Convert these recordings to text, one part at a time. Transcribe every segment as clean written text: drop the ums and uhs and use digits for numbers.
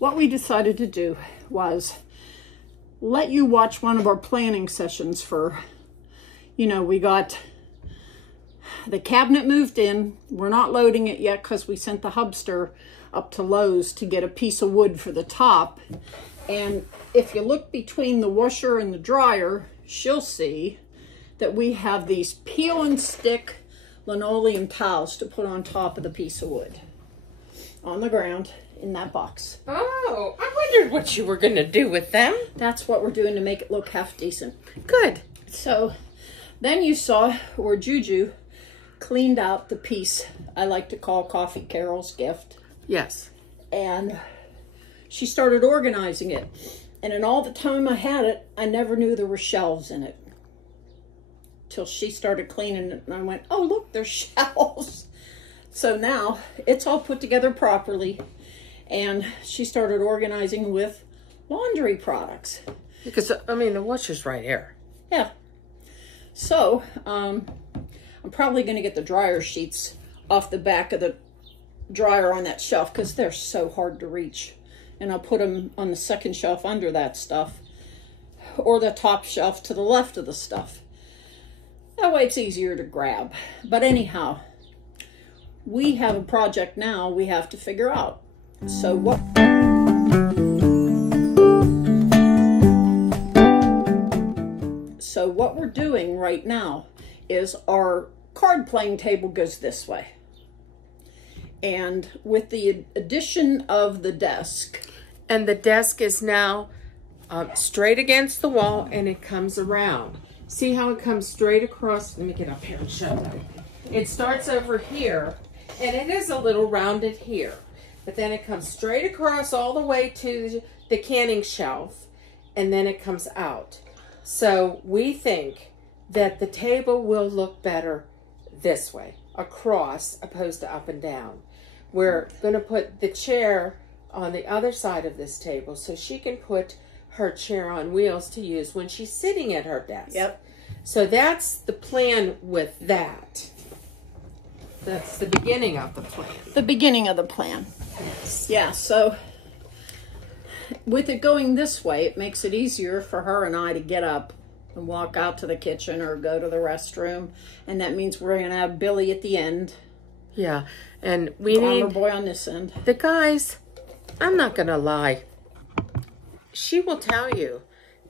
what we decided to do was let you watch one of our planning sessions for, you know, we got the cabinet moved in. We're not loading it yet because we sent the Hubster up to Lowe's to get a piece of wood for the top. And if you look between the washer and the dryer, she'll see that we have these peel and stick linoleum tiles to put on top of the piece of wood on the ground in that box. Oh, I wondered what you were going to do with them. That's what we're doing to make it look half decent. Good. So then you saw where Juju cleaned out the piece I like to call Coffee Carol's gift. Yes. And she started organizing it. And in all the time I had it, I never knew there were shelves in it. Till she started cleaning it and I went, oh, look, there's shelves. So now it's all put together properly. And she started organizing with laundry products. Because, I mean, the washer's right here. Yeah. So, I'm probably going to get the dryer sheets off the back of the dryer on that shelf because they're so hard to reach. And I'll put them on the second shelf under that stuff. Or the top shelf to the left of the stuff. That way it's easier to grab. But anyhow, we have a project now we have to figure out. So what we're doing right now is our card playing table goes this way. And with the addition of the desk. And the desk is now straight against the wall and it comes around. See how it comes straight across? Let me get up here and show you. It starts over here and it is a little rounded here. But then it comes straight across all the way to the canning shelf and then it comes out. So we think that the table will look better this way, across, opposed to up and down. We're going to put the chair on the other side of this table so she can put her chair on wheels to use when she's sitting at her desk. Yep. So that's the plan with that. That's the beginning of the plan. The beginning of the plan. Yes. Yeah, so with it going this way, it makes it easier for her and I to get up and walk out to the kitchen or go to the restroom. And that means we're going to have Billy at the end. Yeah, and we Farmer need boy on this end. the guys. I'm not gonna lie. She will tell you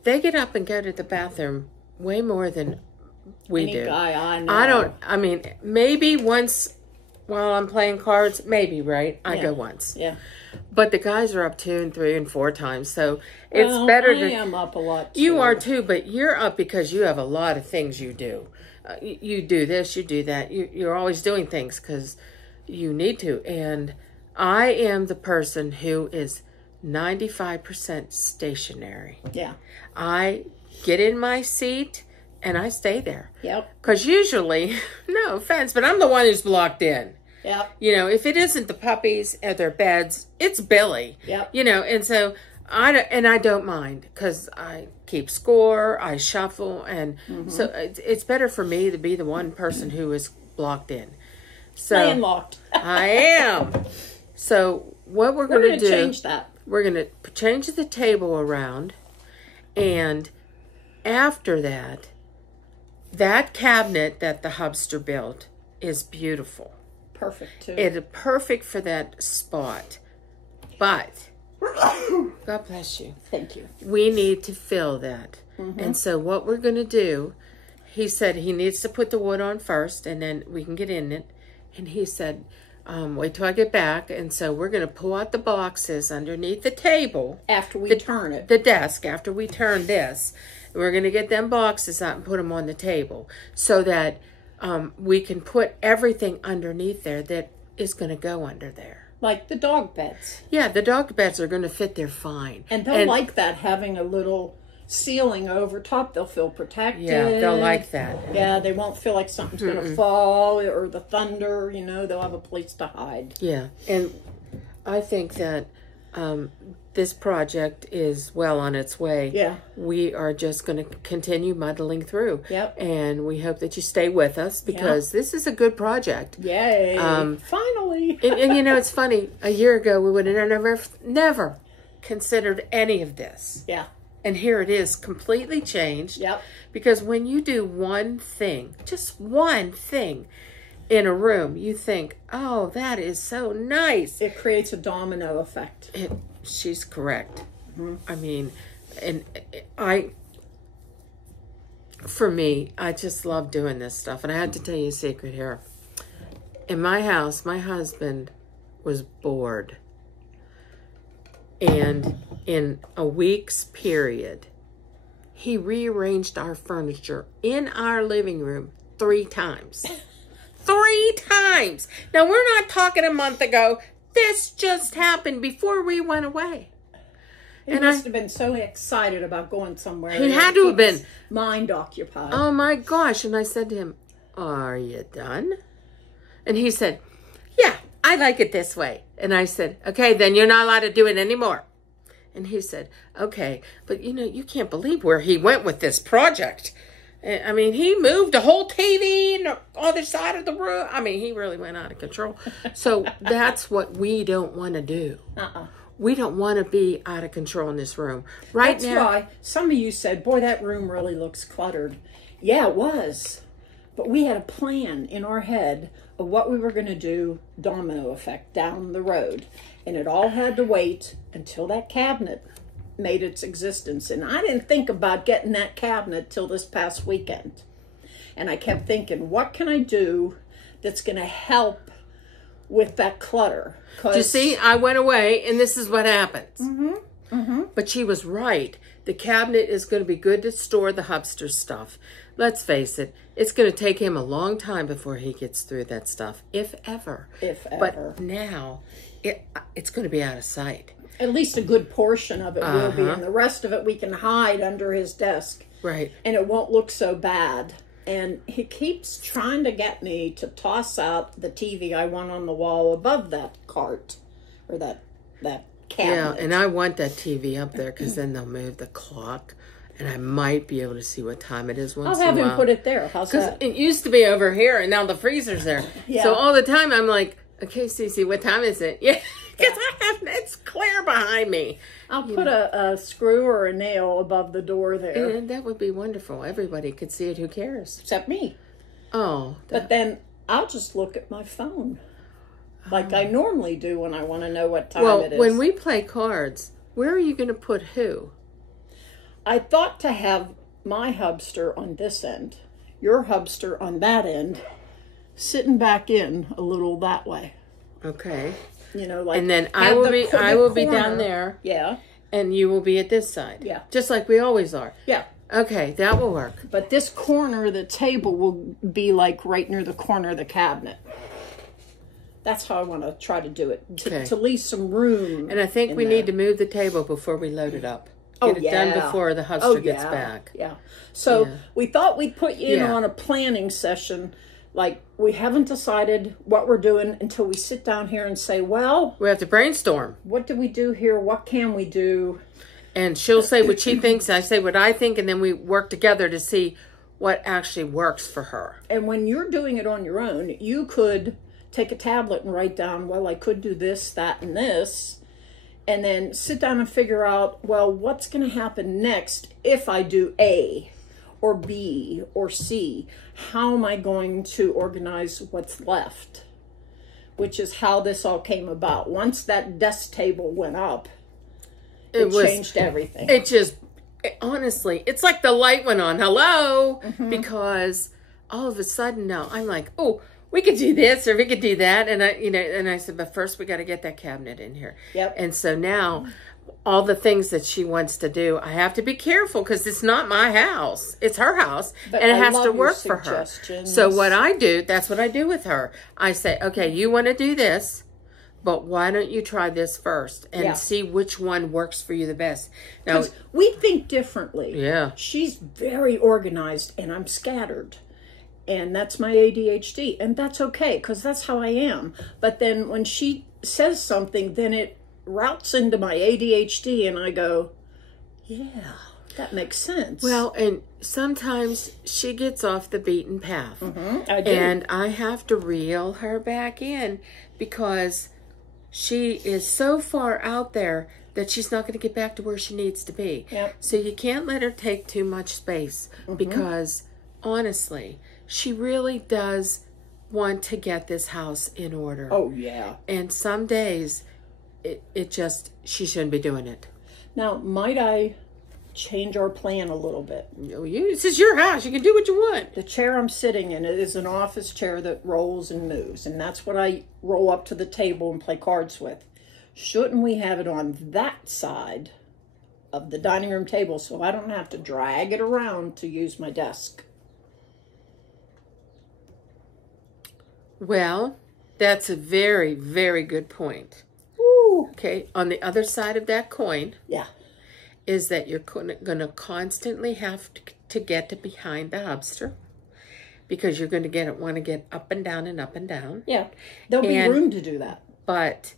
they get up and go to the bathroom way more than we Any do. guy I know. I mean, maybe once while I'm playing cards, maybe, right? I Yeah. go once. Yeah. But the guys are up 2 and 3 and 4 times, so it's better to. I am up a lot too. You are too, but you're up because you have a lot of things you do. You do this, you do that. You're always doing things because you need to. And I am the person who is 95% stationary. Yeah. I get in my seat and I stay there. Yep. Because usually, no offense, but I'm the one who's blocked in. Yep. You know, if it isn't the puppies at their beds, it's Billy. Yep. You know, and so I don't mind because I keep score, I shuffle, and so it's better for me to be the one person who is blocked in. So Landlocked. I am. So what we're going to do? Change that. We're going to change the table around, and after that, that cabinet that the Hubster built is beautiful. Perfect too. It's perfect for that spot. But, God bless you. Thank you. We need to fill that. And so what we're going to do, he said he needs to put the wood on first and then we can get in it. And he said, wait till I get back. And so we're going to pull out the boxes underneath the table. After we turn it. The desk, after we turn this. We're going to get them boxes out and put them on the table so that we can put everything underneath there that is going to go under there. Like the dog beds. Yeah, the dog beds are going to fit there fine. And they'll like that, having a little ceiling over top. They'll feel protected. Yeah, they'll like that. Yeah, they won't feel like something's going to fall or the thunder, you know, they'll have a place to hide. Yeah, and I think that this project is well on its way. Yeah. We are just going to continue muddling through. Yep. And we hope that you stay with us because this is a good project. Yay. Finally. And you know, it's funny. A year ago, we would have never considered any of this. Yeah. And here it is, completely changed. Yep. Because when you do one thing, just one thing in a room, you think, oh, that is so nice. It creates a domino effect. She's correct. Mm-hmm. I mean, and for me, I just love doing this stuff. And I had to tell you a secret here. In my house, my husband was bored. And in a week's period, he rearranged our furniture in our living room 3 times. 3 times. Now, we're not talking a month ago. This just happened before we went away. He must have been so excited about going somewhere. He had to have been. Mind occupied. Oh, my gosh. And I said to him, are you done? And he said, yeah, I like it this way. And I said, okay, then you're not allowed to do it anymore. And he said, okay, but you can't believe where he went with this project. I mean, he moved a whole TV in the other side of the room. I mean, he really went out of control. So that's what we don't want to do. We don't want to be out of control in this room. That's why some of you said, boy, that room really looks cluttered. Yeah, it was. But we had a plan in our head of what we were going to do, domino effect, down the road. And it all had to wait until that cabinet made its existence. And I didn't think about getting that cabinet till this past weekend. And I kept thinking, what can I do that's going to help with that clutter? You see, I went away, and this is what happens. But she was right. The cabinet is going to be good to store the Hubster stuff. Let's face it, it's going to take him a long time before he gets through that stuff, if ever. If ever. But now, it's going to be out of sight. At least a good portion of it will be, and the rest of it we can hide under his desk. Right. And it won't look so bad. And he keeps trying to get me to toss out the TV I want on the wall above that cart, or that cabinet. Yeah, and I want that TV up there because then they'll move the clock, and I might be able to see what time it is once in a while. I'll have him put it there. How's that? It used to be over here, and now the freezer's there. Yeah. So all the time I'm like, okay, Cece, what time is it? Yeah, because it's clear behind me. I'll put a screw or a nail above the door there. And that would be wonderful. Everybody could see it. Who cares? Except me. Oh. But then I'll just look at my phone. Like I normally do when I want to know what time it is. Well, when we play cards, where are you going to put who? I thought to have my Hubster on this end, your Hubster on that end, sitting back in a little that way. Okay. Like, and then I will be down there. Yeah. And you will be at this side. Yeah. Just like we always are. Yeah. Okay, that will work. But this corner of the table will be like right near the corner of the cabinet. That's how I want to try to do it. To leave some room. And I think we need to move the table before we load it up. Get it done before the Hubster gets back. Yeah. So we thought we'd put you in on a planning session. Like, we haven't decided what we're doing until we sit down here and say, well, we have to brainstorm. What do we do here? What can we do? And she'll say what she thinks, I say what I think, and then we work together to see what actually works for her. And when you're doing it on your own, you could take a tablet and write down, well, I could do this, that, and this, and then sit down and figure out, well, what's going to happen next if I do A or B or C? How am I going to organize what's left? Which is how this all came about. Once that desk table went up, it changed everything. Honestly, it's like the light went on. Hello? Because all of a sudden now I'm like, oh, we could do this or we could do that. And I said, but first we got to get that cabinet in here. Yep. And so now all the things that she wants to do, I have to be careful because it's not my house. It's her house. But and it has to work for her. So what I do, that's what I do with her. I say, okay, you want to do this, but why don't you try this first and see which one works for you the best? Now, we think differently. Yeah. She's very organized and I'm scattered. And that's my ADHD. And that's okay because that's how I am. But then when she says something, then it routes into my ADHD and I go, yeah, that makes sense. Well, and sometimes she gets off the beaten path. I do. And I have to reel her back in because she is so far out there that she's not going to get back to where she needs to be. Yep. So you can't let her take too much space because honestly, she really does want to get this house in order. Oh, yeah. And some days she shouldn't be doing it. Now, might I change our plan a little bit? This is your house. You can do what you want. The chair I'm sitting in, it is an office chair that rolls and moves, and that's what I roll up to the table and play cards with. Shouldn't we have it on that side of the dining room table so I don't have to drag it around to use my desk? Well, that's a very, very good point. Ooh. Okay, on the other side of that coin, Yeah. is that you're going to constantly have to get to behind the Hubster because you're going to want to get up and down and up and down. Yeah. There'll be room to do that. But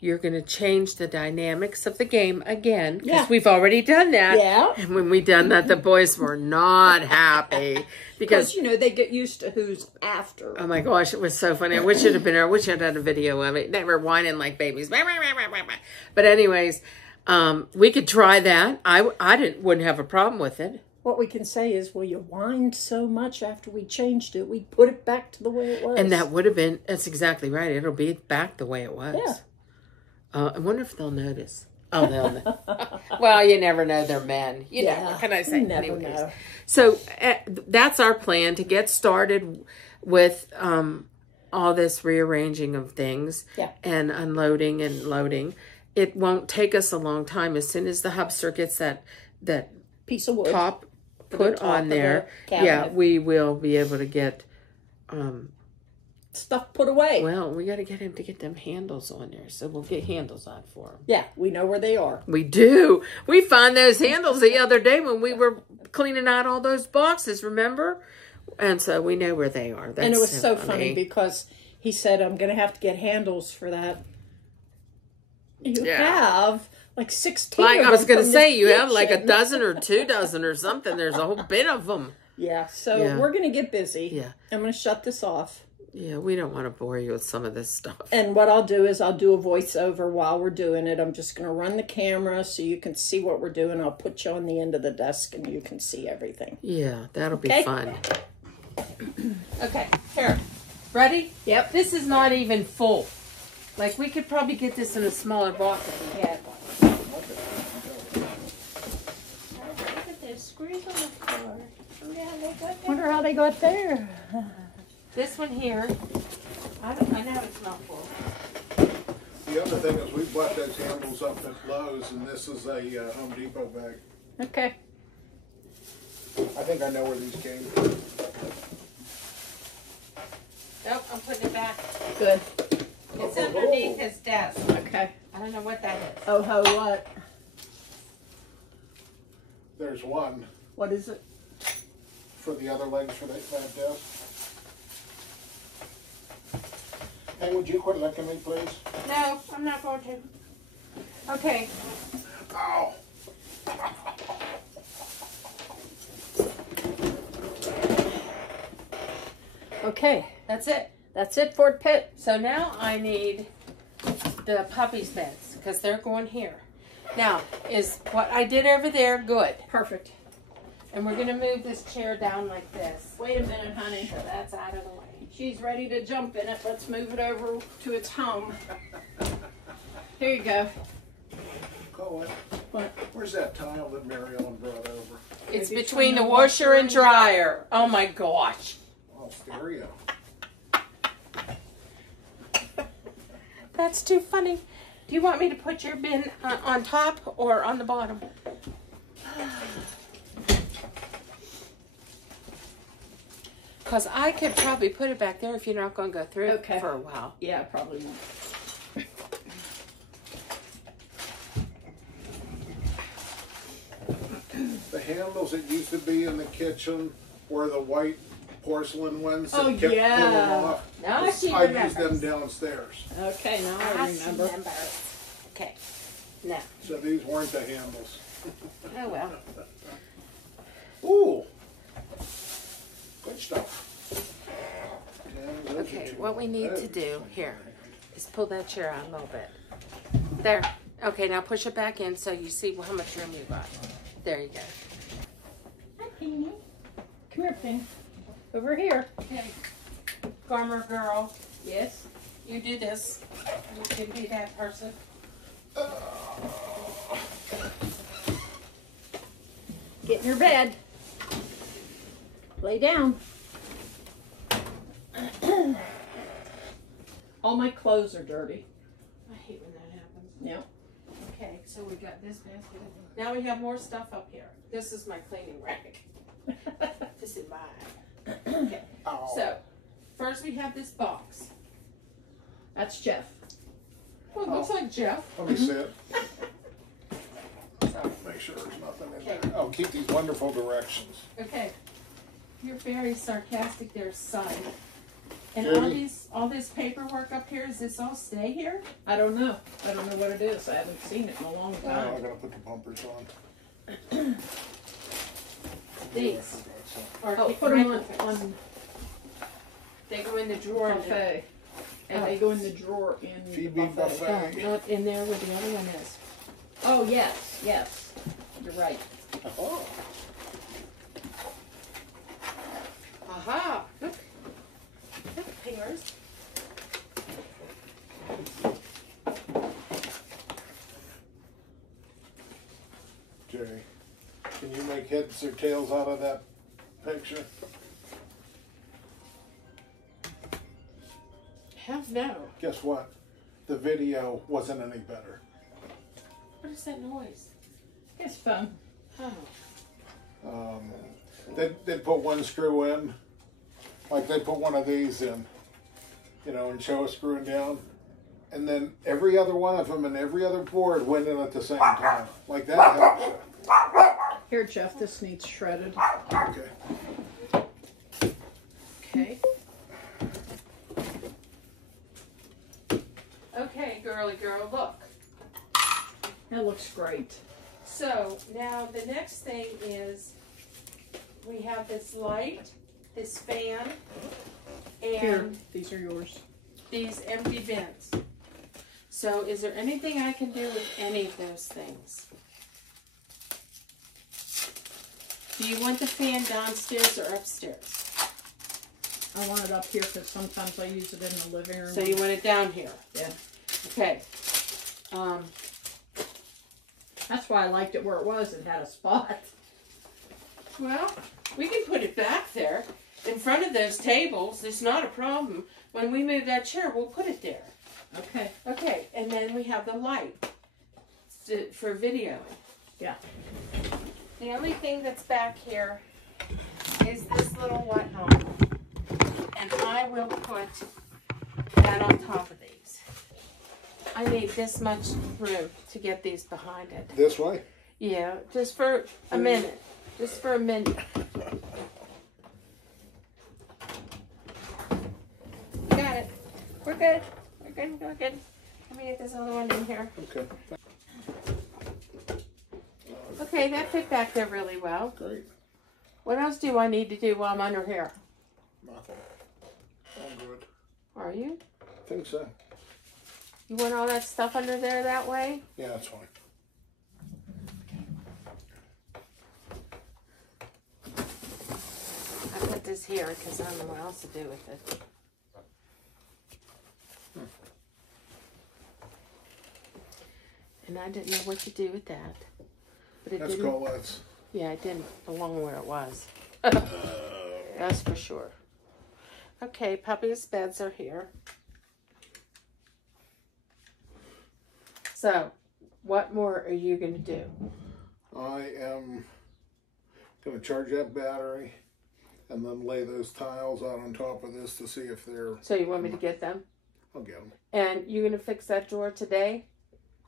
you're going to change the dynamics of the game again because Yeah. we've already done that. Yeah. And when we done that, the boys were not happy because, you know, they get used to who's after. oh my gosh, it was so funny. I wish it had been there. I wish I had a video of it. They were whining like babies. But anyways, we could try that. I wouldn't have a problem with it. What we can say is, well, you whined so much after we changed it, we put it back to the way it was. And that would have been, that's exactly right. It'll be back the way it was. Yeah. I wonder if they'll notice. Oh, they'll know. Well, you never know. They're men. You know, what can I say? You never Anyways. know. So that's our plan to get started with all this rearranging of things and unloading and loading. It won't take us a long time. As soon as the Hubster gets that piece of wood top put on there, yeah, we will be able to get stuff put away. well, we got to get him to get them handles on there, so we'll get handles on for him. Yeah, we know where they are. We do. We found those handles the other day when we were cleaning out all those boxes, remember? And so we know where they are. That's and it was so funny because he said, I'm going to have to get handles for that. You have like 16 Like I was going to say, you kitchen. have like a dozen or 2 dozen or something. There's a whole bin of them. Yeah, so we're going to get busy. Yeah. I'm going to shut this off. Yeah, we don't want to bore you with some of this stuff. And what I'll do is I'll do a voiceover while we're doing it. I'm just going to run the camera so you can see what we're doing. I'll put you on the end of the desk and you can see everything. Yeah, that'll be fun. Okay, here. Ready? Yep. This is not even full. Like, we could probably get this in a smaller box if we had one. Look at those screws on the floor. Wonder how they got there. This one here, I know it's not full. The other thing is we bought those handles up at Lowe's, and this is a Home Depot bag. Okay. I think I know where these came from. Nope, I'm putting it back. Good. It's underneath his desk. Okay. I don't know what that is. Oh, ho, what? There's one What is it? for the other legs for that desk. Hey, would you quit licking me, please? No, I'm not going to. Okay. Ow! Okay. That's it. That's it, Fort Pitt. So now I need the puppies' beds because they're going here. Now, is what I did over there good? Perfect. And we're going to move this chair down like this. Wait a minute, honey. So that's out of the way. She's ready to jump in it. Let's move it over to its home. Here you go. Colin, What? where's that tile that Mary Ellen brought over? It's between the washer and dryer. Oh my gosh. Oh, stereo. That's too funny. Do you want me to put your bin on top or on the bottom? Because I could probably put it back there if you're not going to go through it for a while. Yeah, probably won't. The handles that used to be in the kitchen were the white porcelain ones that Oh, kept yeah. pulling off. Now she I remembers. used them downstairs. Okay, now I remember. Okay. Now. So these weren't the handles. Oh well. Ooh. Good stuff. Yeah, those are Okay, too what we need bad. to do here Just pull that chair out a little bit. There. Okay, now push it back in so you see how much room you got. There you go. Hi, Penny. Come here, Penny. Over here. Okay. Farmer girl, Yes. you do this. You can be that person. Get in your bed. Lay down. All my clothes are dirty. I hate when that happens. Yep. Okay, so we got this basket. Now we have more stuff up here. This is my cleaning rack. This is mine. Okay. So, first we have this box. That's Jeff. Oh, it looks like Jeff. Let me see it. So, Make sure there's nothing in Okay. there. Oh, keep these wonderful directions. okay. You're very sarcastic there, son. And Judy? all this paperwork up here, does this all stay here? I don't know. I don't know what it is. I haven't seen it in a long Oh, I time. gotta put the bumpers on. These. Oh, Are Oh, put them on They go in the drawer. in there. buffet. And they go in the drawer in the Phoebe buffet. Oh, not in there where the other one is. Oh, yes. Yes. You're right. Oh. Aha! Look. Look, fingers. Jerry, can you make heads or tails out of that picture? Hell no. Guess what? The video wasn't any better. What is that noise? It's fun. Oh. They'd put one screw in, like they'd put one of these in, you know, and show us screwing down. And then every other one of them and every other board went in at the same time. Like that helps you. Here, Jeff, this needs shredded. Okay. Okay. Okay, girly girl, look. That looks great. So now the next thing is we have this light, this fan, Here, and these are yours. these empty bins. So is there anything I can do with any of those things? Do you want the fan downstairs or upstairs? I want it up here because sometimes I use it in the living room. So you want it down here? Yeah. Okay. That's why I liked it where it was. It had a spot. Well, we can put it back there in front of those tables. It's not a problem. When we move that chair, we'll put it there. Okay. Okay, and then we have the light for videoing. Yeah. The only thing that's back here is this little whatnot. And I will put that on top of these. I need this much room to get these behind it. This way? Yeah, just for a minute. Just for a minute. Got it. We're good. We're good. We're good. Let me get this other one in here. Okay. Okay, that fit back there really well. Great. What else do I need to do while I'm under here? Nothing. All good. Are you? I think so. You want all that stuff under there that way? Yeah, that's fine. I put this here because I don't know what else to do with it. And I didn't know what to do with that. But it That's didn't. Colette's. Yeah, it didn't belong where it was. That's for sure. Okay, Puppy's beds are here. So, what more are you going to do? I am going to charge that battery and then lay those tiles out on top of this to see if they're... So you want me to get them? I'll get them. And you're going to fix that drawer today?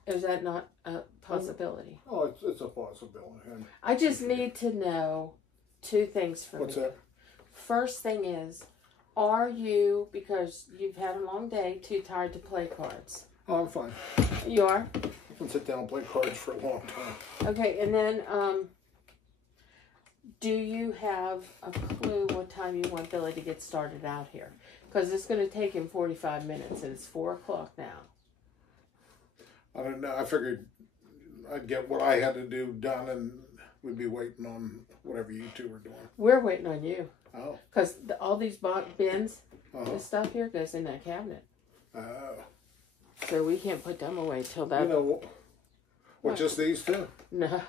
Is that not a possibility? Oh, it's a possibility. I just need to know two things from What's you. that? First thing is, are you, because you've had a long day, too tired to play cards? Oh, I'm fine. You are? I can sit down and play cards for a long time. Okay, and then, do you have a clue what time you want Billy to get started out here? Because it's going to take him 45 minutes, and it's 4 o'clock now. I don't know. I figured I'd get what I had to do done, and we'd be waiting on whatever you two were doing. We're waiting on you. Oh. Because all these bins, this stuff here goes in that cabinet. Oh. So we can't put them away till that. You know, what, just these two? No.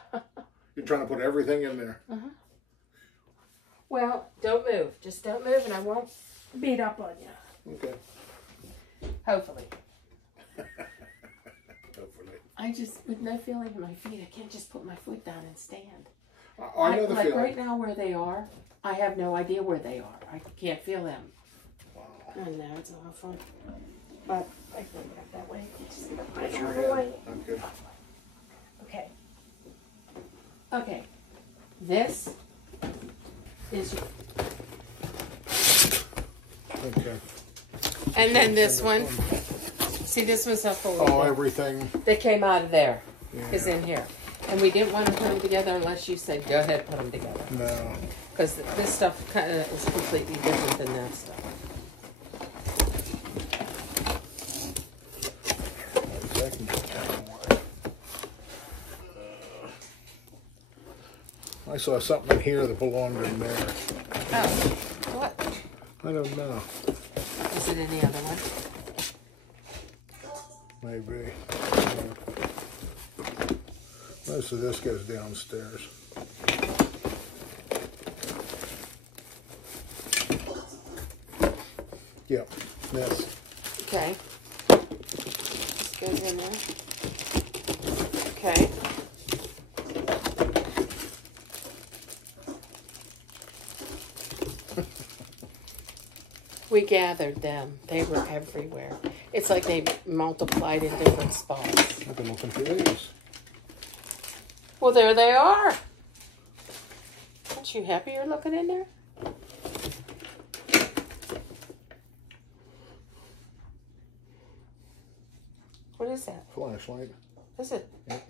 You're trying to put everything in there. Well, don't move. Just don't move, and I won't beat up on you. Okay. Hopefully. Hopefully. I just, with no feeling in my feet, I can't just put my foot down and stand. I know the like feeling. right now where they are, I have no idea where they are. I can't feel them. Wow. I know, it's awful. But I can get that way. Just put my Put your arm head. away. Okay. Okay. Okay. This is... Okay. And then this one. See, this one's up full. Oh, everything. That came out of there is Yeah. in here. And we didn't want to put them together unless you said, go ahead, put them together. No. Because this stuff kind of is completely different than that stuff. I saw something in here that belonged in there. Oh, what? I don't know. Is it in the other one? Maybe. Most of this goes downstairs. Yep, this. Okay. This goes in there. Okay. We gathered them. They were everywhere. It's like they multiplied in different spots. I've been looking for these. Well, there they are. Aren't you happy you're looking in there? What is that? Flashlight. Is it? Yep.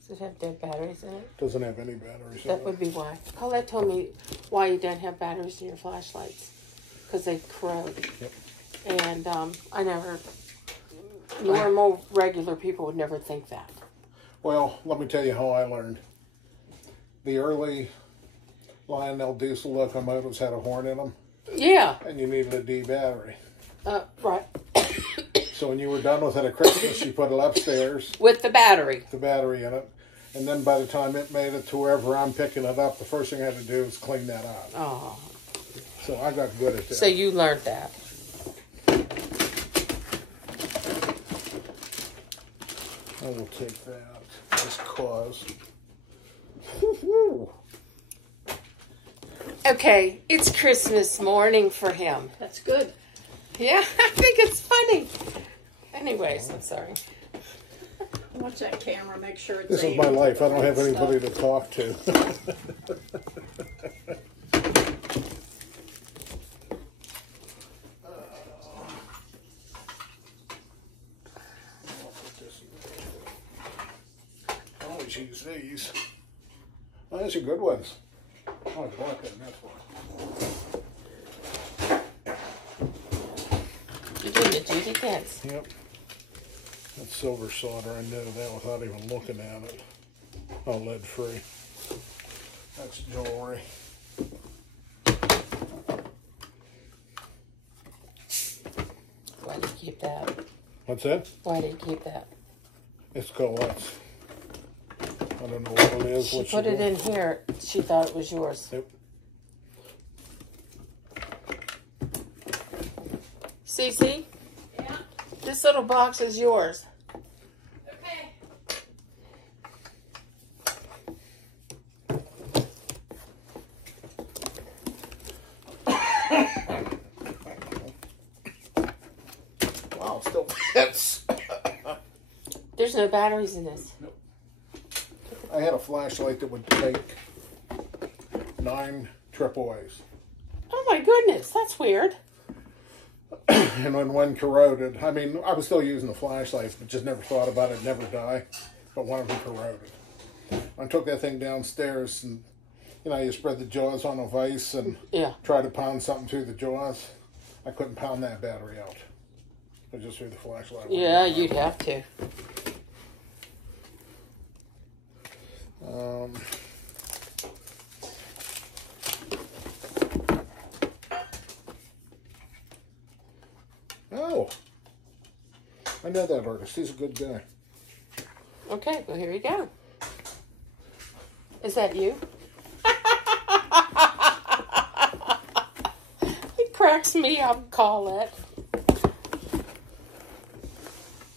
Does it have dead batteries in it? Doesn't have any batteries in That it. would be why. Colette told me why you don't have batteries in your flashlights. Because they corrode. Yep. And I never, normal, regular people would never think that. Well, let me tell you how I learned. The early Lionel diesel locomotives had a horn in them, Yeah. and you needed a D battery. Right. So when you were done with it at Christmas, you put it upstairs, With the battery. the battery in it, and then by the time it made it to wherever I'm picking it up, the first thing I had to do was clean that out. Oh. So I got good at that. So you learned that. I will take that just cause. Okay, it's Christmas morning for him. That's good. Yeah, I think it's funny. Anyways, I'm sorry. Watch that camera. Make sure it's. This is aimed my at life. the I don't have right anybody stuff. to talk to. I always use these. Oh, those are good ones. Oh, I bought them. That's why. You're doing the duty dance. Yep. That's silver solder. I know that without even looking at it. Oh, lead free. That's jewelry. Why do you keep that? What's that? Why do you keep that? It's Colette's. I don't know what it is. She what put it doing. in here. She thought it was yours. Yep. Cece, Yeah. this little box is yours. Okay. Wow, still fits. There's no batteries in this. I had a flashlight that would take 9 AAAs. Oh my goodness, that's weird. And when one corroded, I mean, I was still using the flashlights, but just never thought about it, never die. But one of them corroded. I took that thing downstairs and, you know, you spread the jaws on a vise and Yeah. try to pound something through the jaws. I couldn't pound that battery out. I just threw the flashlight. Yeah, you'd have to. Oh, I know that artist. He's a good guy. Okay, well, here you go. Is that you? It cracks me up, Colette.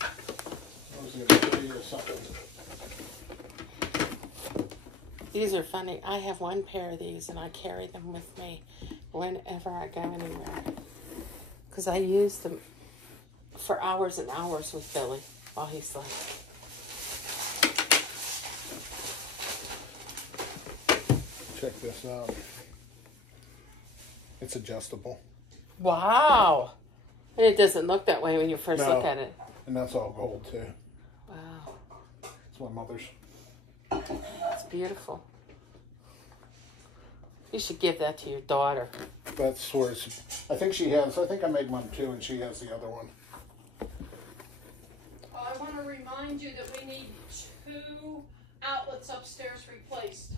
I was going to show you something. These are funny. I have one pair of these, and I carry them with me whenever I go anywhere. Because I use them for hours and hours with Billy while he's like... Check this out. It's adjustable. Wow. And it doesn't look that way when you first look at it. And that's all gold too. Wow. It's my mother's. It's beautiful. You should give that to your daughter. That's where it's, I think she has, I think I made one too, and she has the other one. I want to remind you that we need 2 outlets upstairs replaced.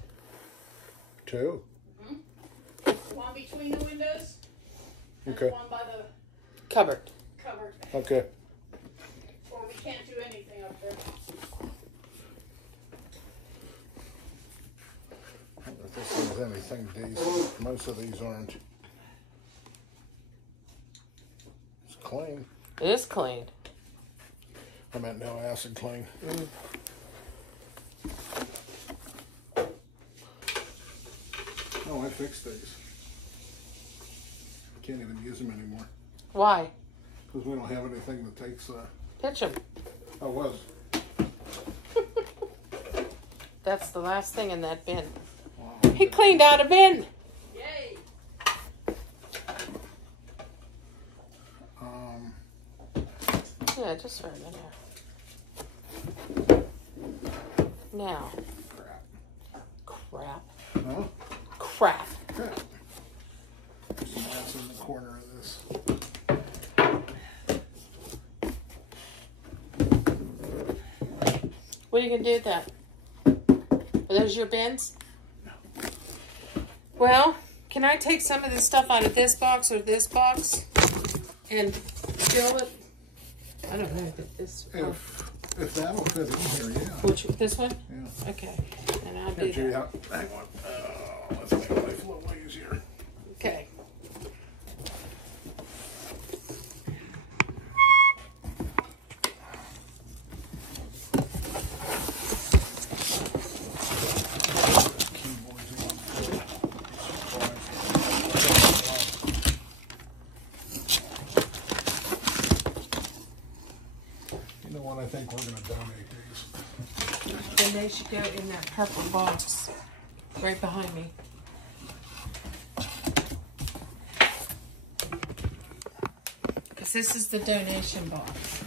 2? One between the windows, and Okay. one by the Cupboard. cupboard, Okay. or we can't do anything up there. I don't know if this is anything decent. Most of these aren't. It's clean. It is clean. I meant no acid clean. Oh, I fixed these. I can't even use them anymore. Why? Because we don't have anything that takes, Pitch them. I was. That's the last thing in that bin. Wow. He cleaned out a bin. Yay! Yeah, just right in there. Now. Crap. Huh? Crap. Crap. That's in the corner of this. What are you going to do with that? Are those your bins? No. Well, can I take some of this stuff out of this box or this box and fill it? I don't know if this. If that'll fit in here, yeah. Which, this one? Yeah. Okay. And I'll do Here, that. hang on. Let's make life a little easier. Okay. You know what? I think we're going to donate these. Then they should go in that purple box right behind me. Because this is the donation box.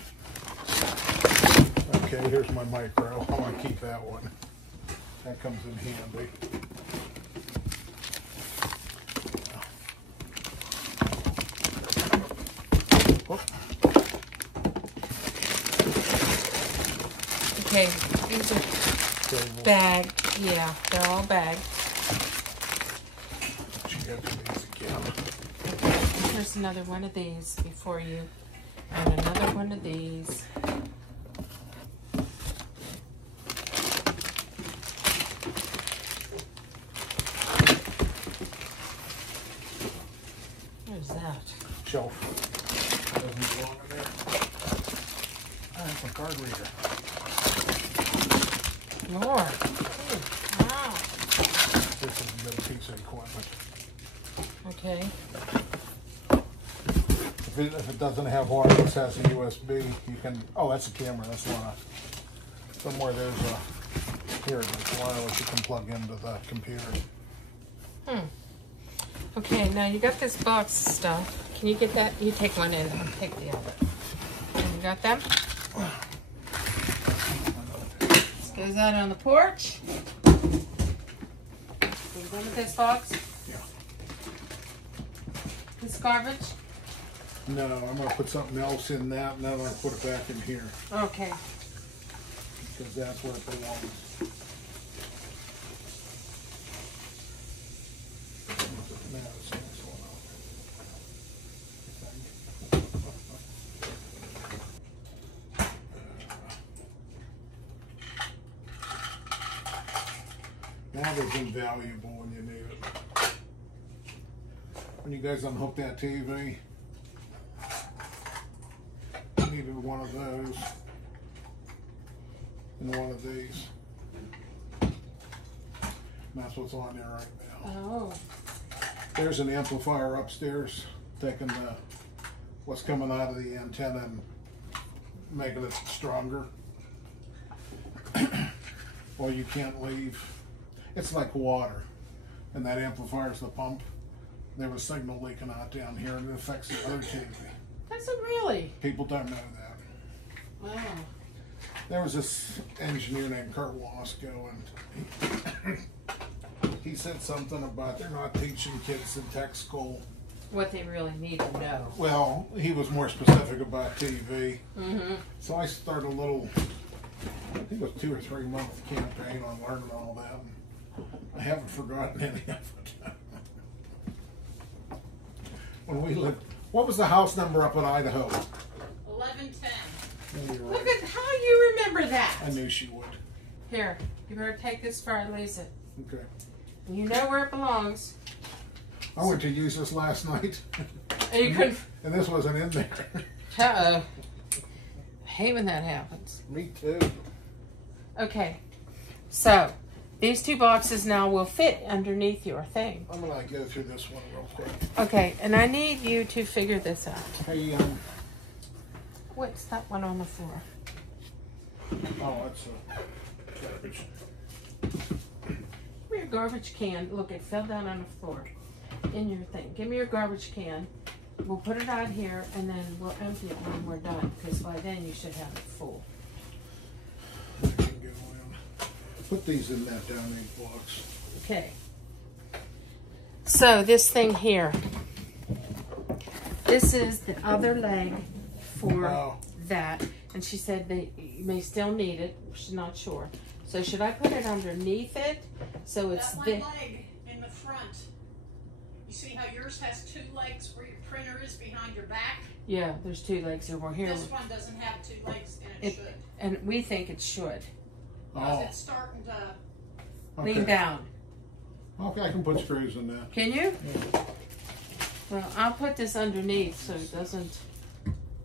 Okay, here's my micro. I want to keep that one. That comes in handy. Whoop. Okay, these are bagged. Yeah, they're all bagged. She got these again. Okay, here's another one of these before you. And another one of these. What is that? Shelf. Doesn't belong in there. Oh, that's a card reader. More. Ooh, wow. This is a good piece of equipment. Okay. If it doesn't have wireless, has a USB, you can, oh, that's a camera, that's one. Somewhere there's a, here, it's wireless, you can plug into the computer. Okay, now you got this box stuff. Can you get that? You take one and I'll take the other. And you got them? This goes out on the porch. Are you done with this box? Yeah. This garbage? No, I'm going to put something else in that, and then I'm going to put it back in here. Okay. Because that's where it belongs. Now it's the next one out. That is invaluable when you need it. When you guys unhook that TV, I needed one of those and one of these. And that's what's on there right now. Oh. There's an amplifier upstairs taking what's coming out of the antenna and making it stronger. Well, you can't leave. It's like water, and that amplifier's the pump. There was signal leaking out down here, and it affects the other TV. Does it really? People don't know that. Wow. There was this engineer named Kurt Wasco, and he said something about they're not teaching kids in tech school What they really need to know. Well, he was more specific about TV. Mm-hmm. So I started a little, I think it was 2 or 3 month campaign on learning all that. I haven't forgotten any of it. When we lived, what was the house number up in Idaho? 1110. Oh, you're Look right. at how you remember that. I knew she would. Here, you better take this before I lose it. Okay. You know where it belongs. I went to use this last night. And you couldn't. And this wasn't in there. Uh-oh. I hate when that happens. Me too. Okay. So, these 2 boxes now will fit underneath your thing. I'm gonna go through this one real quick. Okay, and I need you to figure this out. Hey, What's that one on the floor? oh, it's a garbage. Give me your garbage can. Look, it fell down on the floor in your thing. Give me your garbage can. We'll put it out here, and then we'll empty it when we're done, because by then you should have it full. I can go in. Put these in that donate box. Okay. So this thing here, this is the other leg for Oh. that. And she said you may still need it. She's not sure. So should I put it underneath it? So it's That one this. leg in the front. You see how yours has 2 legs where your printer is behind your back? Yeah, there's 2 legs here. We're here. This one doesn't have 2 legs and it should. And we think it should. Because Oh, it's starting to... Lean down. Okay, I can put screws in that. Can you? Well, I'll put this underneath so it doesn't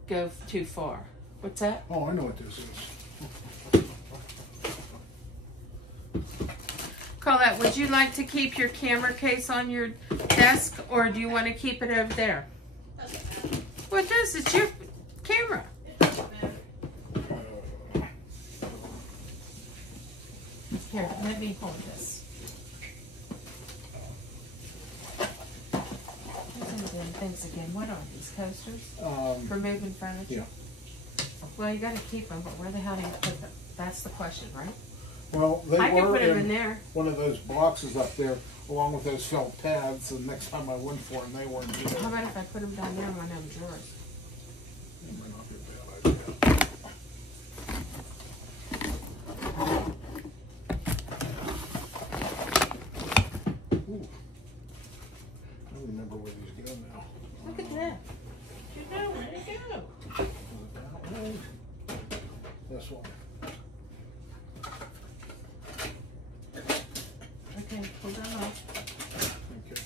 go too far. What's that? Oh, I know what this is. Colette, would you like to keep your camera case on your desk, or do you want to keep it over there? Doesn't matter. Well, it does. It's your camera. It doesn't matter. Here, let me hold this. What's in the damn things again? What are these coasters for moving furniture? Yeah. Well, you got to keep them, but where the hell do you put them? That's the question, right? Well, they I can were put them in in there. one of those boxes up there, along with those felt pads. And next time I went for them, they weren't there. How about if I put them down there in one of them drawers? That might not be a bad idea. Ooh. I don't remember where these go now. Look at that. You know, where'd it go? Was it that way? This one. Okay, hold on off. Okay.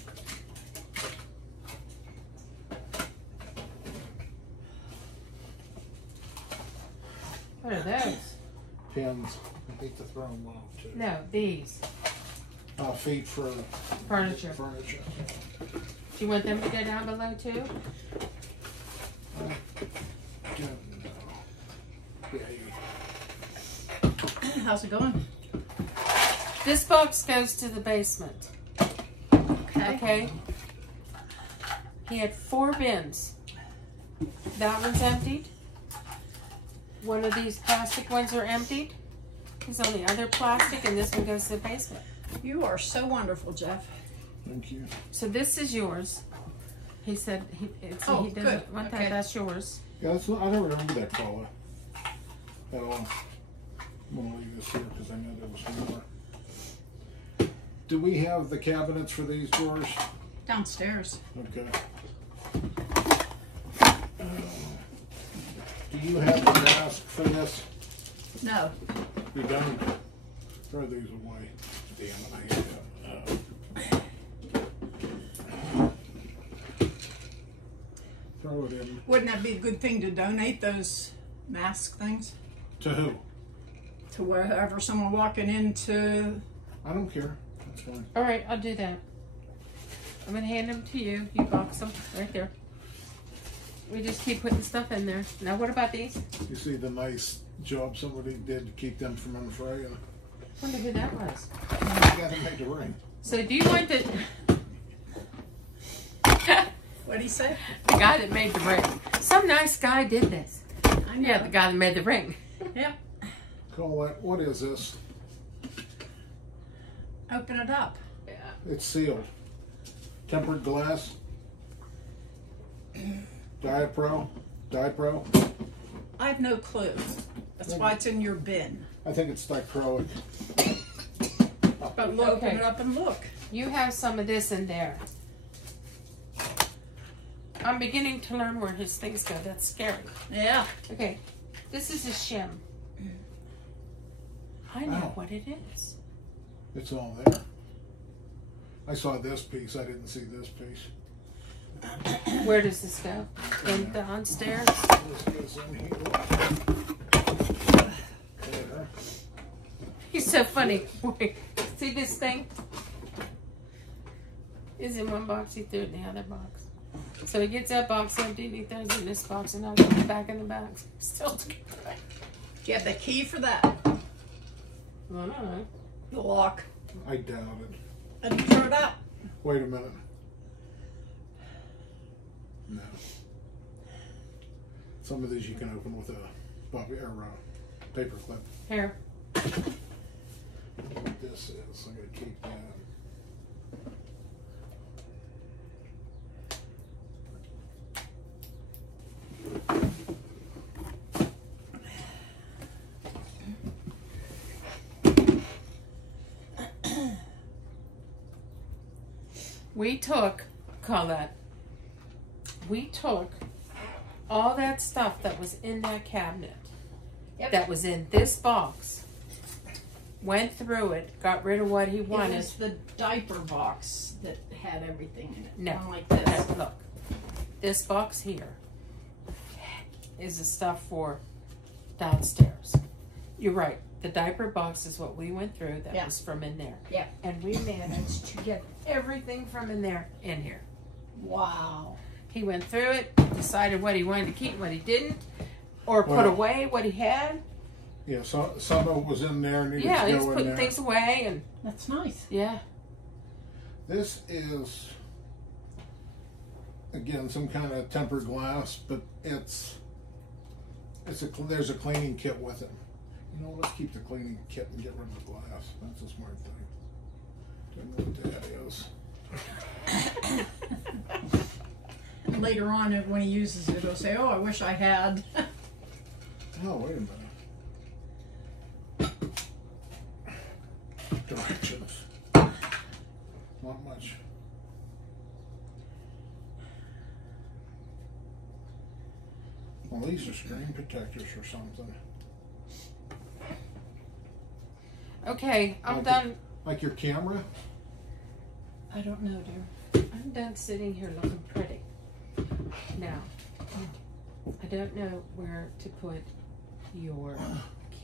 What are those? Pins. I hate to throw them off too. No, these. Feet for Furniture. furniture. Do you want them to go down below too? Don't know. Yeah, How's it going? This box goes to the basement. Okay. He had 4 bins. That one's emptied. One of these plastic ones are emptied. There's only other plastic, and this one goes to the basement. You are so wonderful, Jeff. Thank you. So this is yours. He said he Oh, he doesn't good. want Okay. that. That's yours. Yeah, that's not, I don't remember that fella at all. I'm gonna leave this here because I know there was more. Do we have the cabinets for these drawers? Downstairs. Okay. Do you have the mask for this? No. You don't? Throw these away. Damn it, I hate that. Throw it in. Wouldn't that be a good thing to donate those mask things To who? to wherever someone walking into? I don't care. That's fine. All right, I'll do that. I'm gonna hand them to you. You box them right there. We just keep putting stuff in there. Now, what about these? You see the nice job somebody did to keep them from unfrying. Wonder who that was. You gotta make the ring. So, do you want the What'd he say? guy that made the ring? Some nice guy did this. I know. Yeah, the guy that made the ring. Yep. Call that, what is this? Open it up. Yeah. It's sealed. Tempered glass. Diapro. I have no clue. That's why it's in your bin. I think it's dichroic. But look, Okay. open it up and look. You have some of this in there. I'm beginning to learn where his things go. That's scary. Yeah. Okay, this is a shim. I know Oh. what it is. It's all there. I saw this piece. I didn't see this piece. Where does this go? In downstairs? This goes in here. There. He's so funny. Wait, see this thing? Is in one box, he threw it in the other box. So he gets that box empty and he throws it in this box and I'll put it back in the box. Still together. Do you have the key for that? I don't know. The lock. I doubt it. And you throw it up. Wait a minute. No. Some of these you can open with a bobby or paper clip. Here. What this is, I'm gonna keep that. We took all that stuff that was in that cabinet, that was in this box, went through it, got rid of what he It wanted. was the diaper box that had everything in it. No. One like this. No, look, this box here is the stuff for downstairs. You're right. The diaper box is what we went through. That Yeah. was from in there. Yeah. And we managed to get everything from in there in here. Wow. He went through it, decided what he wanted to keep, what he didn't, or put Well- away what he had. Yeah, so some of it was in there and needed Yeah, to he's go in putting there. things away and That's nice. yeah. This is, again, some kind of tempered glass, but there's a cleaning kit with it. You know, let's keep the cleaning kit and get rid of the glass. That's a smart thing. Don't know what that is. Later on, when he uses it, he'll say, "Oh, I wish I had." Oh, wait a minute. Directions. Not much. Well, these are screen protectors or something. Okay, I'm Like done. Like your camera? I don't know, dear. I'm done sitting here looking pretty. Now, I don't know where to put your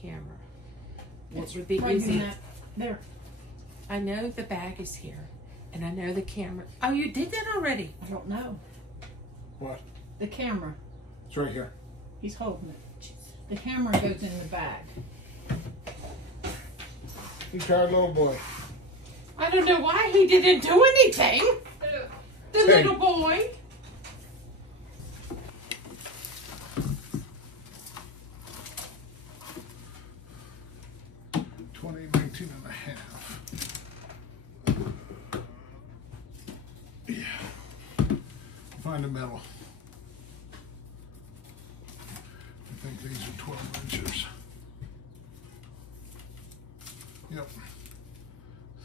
camera. What would be Right in easy? that- There. I know the bag is here, and I know the camera. Oh, you did that already? I don't know. What? The camera. It's right here. He's holding it. The camera goes in the bag. You tired little boy. I don't know why he didn't do anything. The Hey. little boy. $20.19 and a half. Yeah. find a middle. I think these are 12 inches. Yep.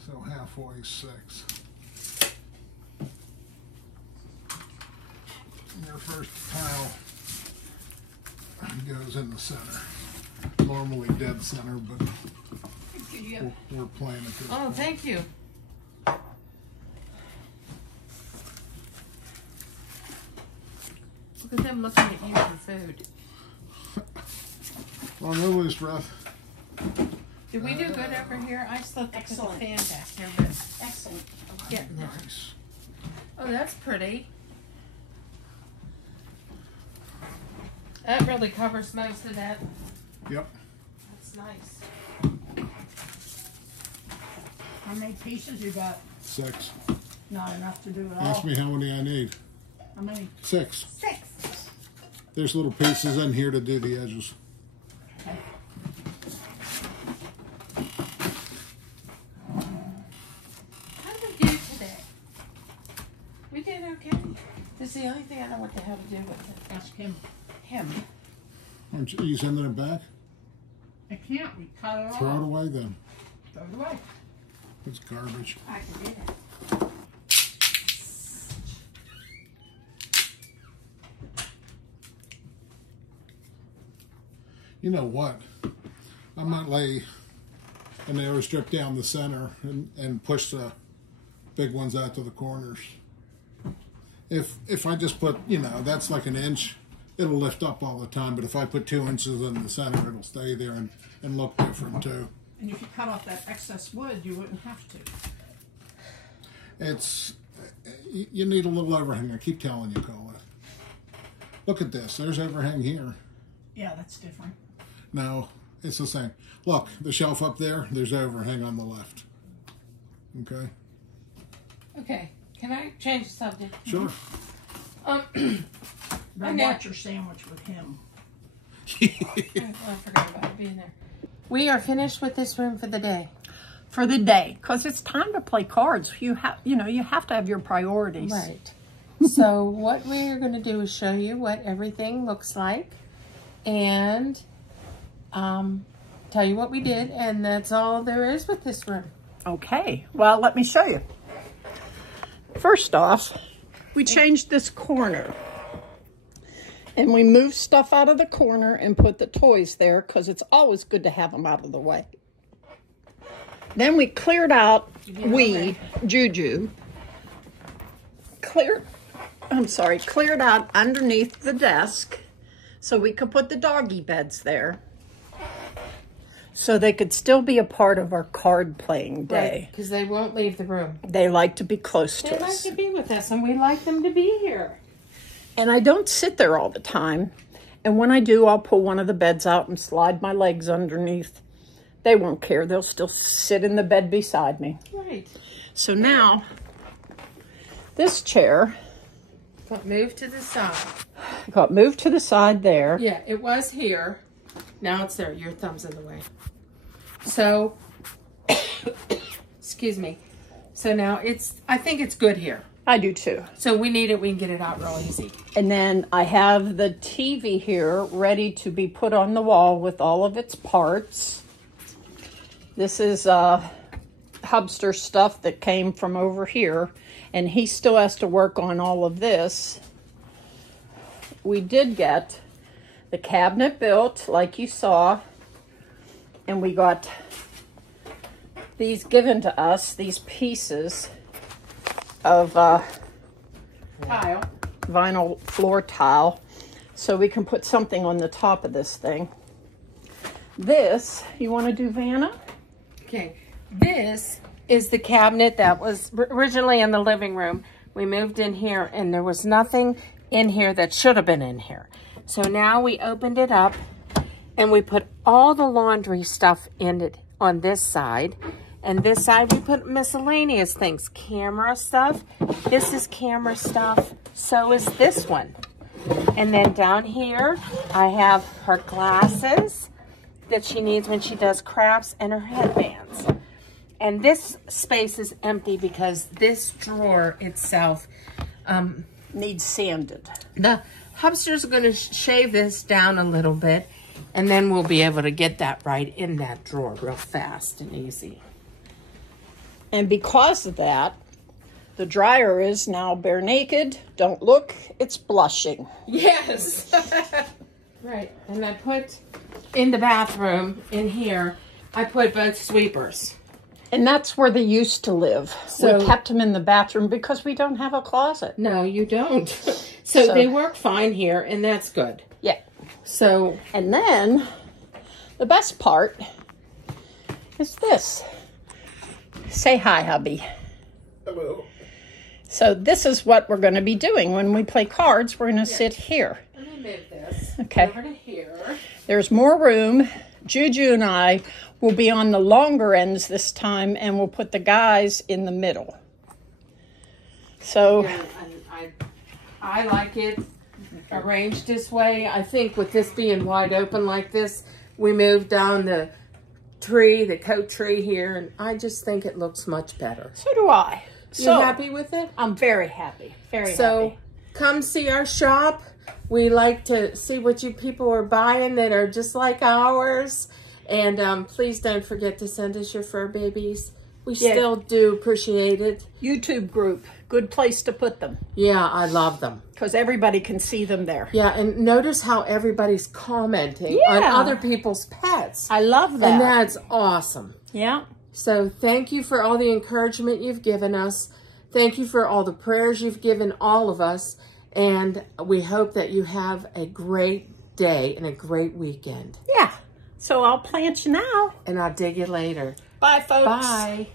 So halfway 6. And your first tile goes in the center. Normally dead center, but we're playing at this point. Thank you. Look at them looking at you for food. Well, no loose breath. Did we do good over here? I still put the Excellent. fan back here, but Excellent. getting there. Nice. Oh, that's pretty. That really covers most of that. Yep. That's nice. How many pieces you got? 6. Not enough to do it all. Ask me how many I need. How many? 6. 6. There's little pieces in here to do the edges. Okay. How did we do today? We did okay. This is the only thing I know what the hell to do with it. Ask him. Him. Aren't you sending it back? I can't. We cut it off. Throw it away then. Throw it away. It's garbage. I can do that. You know what? I might lay an arrow strip down the center and push the big ones out to the corners. If I just put, you know, that's like an inch, it'll lift up all the time. But if I put 2 inches in the center, it'll stay there and look different too. And if you cut off that excess wood, you wouldn't have to. It's, you need a little overhang. I keep telling you, Colin. Look at this. There's overhang here. Yeah, that's different. No, it's the same. Look, the shelf up there, there's overhang on the left. Okay? Okay. Can I change the subject? Sure. But watch your sandwich with him. I forgot about it being there. We are finished with this room for the day. For the day, because it's time to play cards. You have to have your priorities. Right. So what we're going to do is show you what everything looks like and tell you what we did, and that's all there is with this room. Okay, well, let me show you. First off, we changed this corner. And we moved stuff out of the corner and put the toys there because it's always good to have them out of the way. Then we cleared out, Juju, cleared out underneath the desk so we could put the doggy beds there. So they could still be a part of our card playing day. Because they won't leave the room. They like to be close to us. They like to be with us, and we like them to be here. And I don't sit there all the time. And when I do, I'll pull one of the beds out and slide my legs underneath. They won't care. They'll still sit in the bed beside me. Right. So now, this chair Got moved to the side. got moved to the side there. Yeah, it was here. Now it's there. Your thumb's in the way. So, excuse me. So now I think it's good here. I do too. So we need it. We can get it out real easy. And then I have the TV here ready to be put on the wall with all of its parts. This is Hubster stuff that came from over here. And he still has to work on all of this. We did get the cabinet built, like you saw. And we got these given to us, these pieces of Tile. vinyl floor tile, so we can put something on the top of this thing. This, you want to do Vanna? Okay. This is the cabinet that was originally in the living room. We moved in here, and there was nothing in here that should have been in here. So now we opened it up, and we put all the laundry stuff in it on this side. And this side, we put miscellaneous things. Camera stuff. This is camera stuff. So is this one. And then down here, I have her glasses that she needs when she does crafts and her headbands. And this space is empty because this drawer itself needs sanded. The Hubster's going to shave this down a little bit, and then we'll be able to get that right in that drawer real fast and easy. And because of that, the dryer is now bare naked. Don't look, it's blushing. Yes. Right. And I put in the bathroom, in here, I put both sweepers. And that's where they used to live. So- we kept them in the bathroom because we don't have a closet. No, you don't. So they work fine here, and that's good. Yeah. So, And then the best part is this. Say hi, hubby. Hello. So this is what we're going to be doing when we play cards. We're going to sit here. let me move this Okay. over to here. There's more room. Juju and I will be on the longer ends this time, and we'll put the guys in the middle. So, And I like it arranged this way. I think with this being wide open like this, we moved down the tree, the coat tree here, and I just think it looks much better. so do I. You So happy with it? I'm very happy. Very So happy. come see our shop. We like to see what you people are buying that are just like ours. And please don't forget to send us your fur babies. We Yeah. still do appreciate it. YouTube group, good place to put them Yeah, I love them. because everybody can see them there. Yeah, and notice how everybody's commenting on Yeah. other people's pets. I love that. And that's awesome. Yeah. So thank you for all the encouragement you've given us. Thank you for all the prayers you've given all of us. And we hope that you have a great day and a great weekend. Yeah. So I'll plant you now. And I'll dig you later. Bye, folks. Bye.